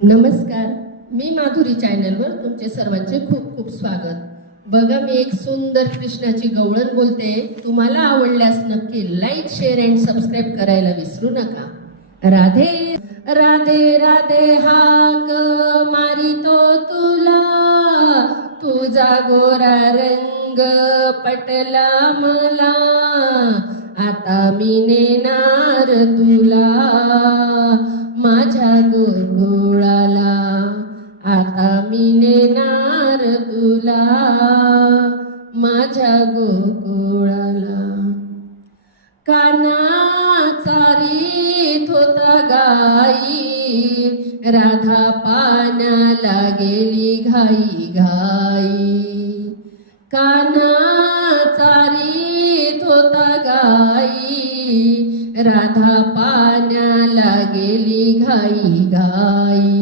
नमस्कार, मी माधुरी चॅनलवर तुमचे सर्वांचे खूप खूप स्वागत. बघा, मी एक सुंदर कृष्णाची गवळण बोलते. तुम्हाला आवडल्यास नक्की लाईक, शेअर अँड सबस्क्राईब करायला विसरू नका. राधे राधे राधे हाक मारितो तुला, तुझा गोरा रंग पटला मला. आता मी नेणार तुला माझ्या गोकुळाला. आता मी नेणार तुला माझ्या गोकुळाला. काना चारीत होता गाई, राधा पाण्याला गेली घाई घाई. काना चारीत होता गाई, राधा पाण्याला गेली घाई घाई.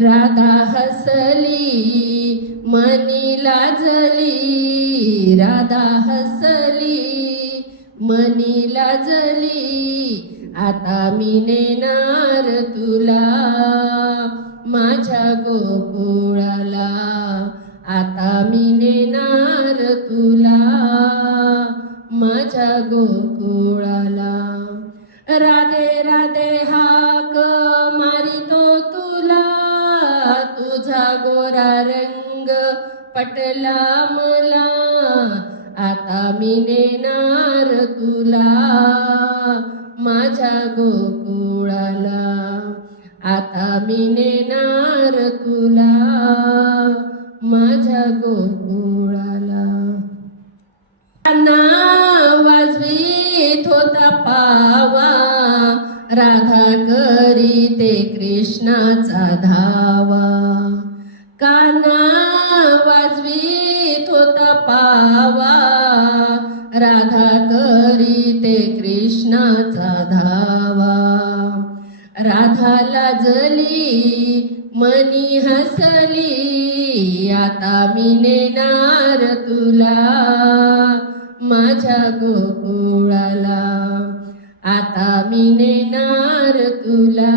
राधा हसली मनी लाजली, राधा हसली मनी लाजली. आता मी नेणार तुला माझ्या गोकुळाला. आता मी नेणार तुला माझ्या गोकुळाला. राधे राधे हाक मारितो तुला, तुझा गोरा रंग पटला मला. आता मी नेणार तुला माझ्या गोकुळाला. आता मी नेणार तुला माझ्या गोकुळाला. काना वाजवीत होता पावा, राधा करीते कृष्णाचा धावा. काना वाजवीत होता पावा, राधा करीते कृष्णाचा धावा. राधा लाजली मनी हसली, आता मी नेणार तुला माझ्या गोकुळाला. आता मी नेणार तुला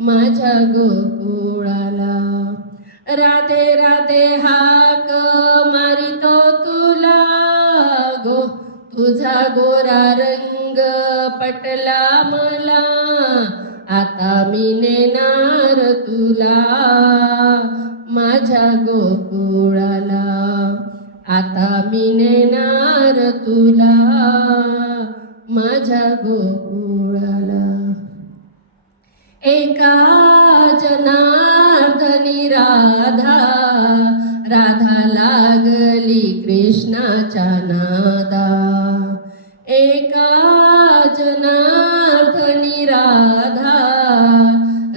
माझ्या गोकुळाला. राधे राधे हाक मारितो तुला, तुझा गोरा रंग पटला मला. आता मी नेणार तुला माझ्या गोकुळाला. आता मी नेणार तुला माझ्या गोकुळाला. एका जनार्दनी राधा, राधा लागली कृष्णाच्या नादा. एका जनार्दनी राधा,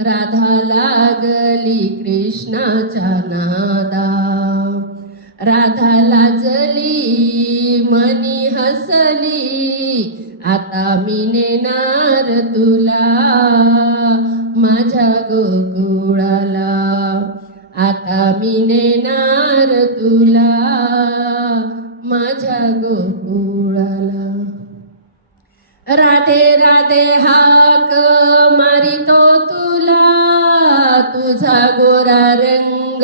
राधा लागली कृष्णाच्या नादा. राधा लाजली मनी हसली, आता मी नेणार तुला माझ्या गोकुळाला. आता मी नेणार तुला माझ्या गोकुळाला. राधे राधे हाक मारितो तुला, तुझा गोरा रंग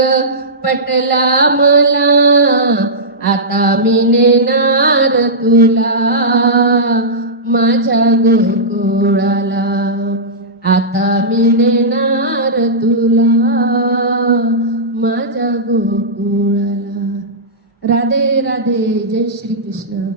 पटला मला. आता मी नेणार तुला माझ्या गोकुळाला. आता मी नेणार तुला माझ्या गोकुळाला. राधे राधे. जय श्री कृष्ण.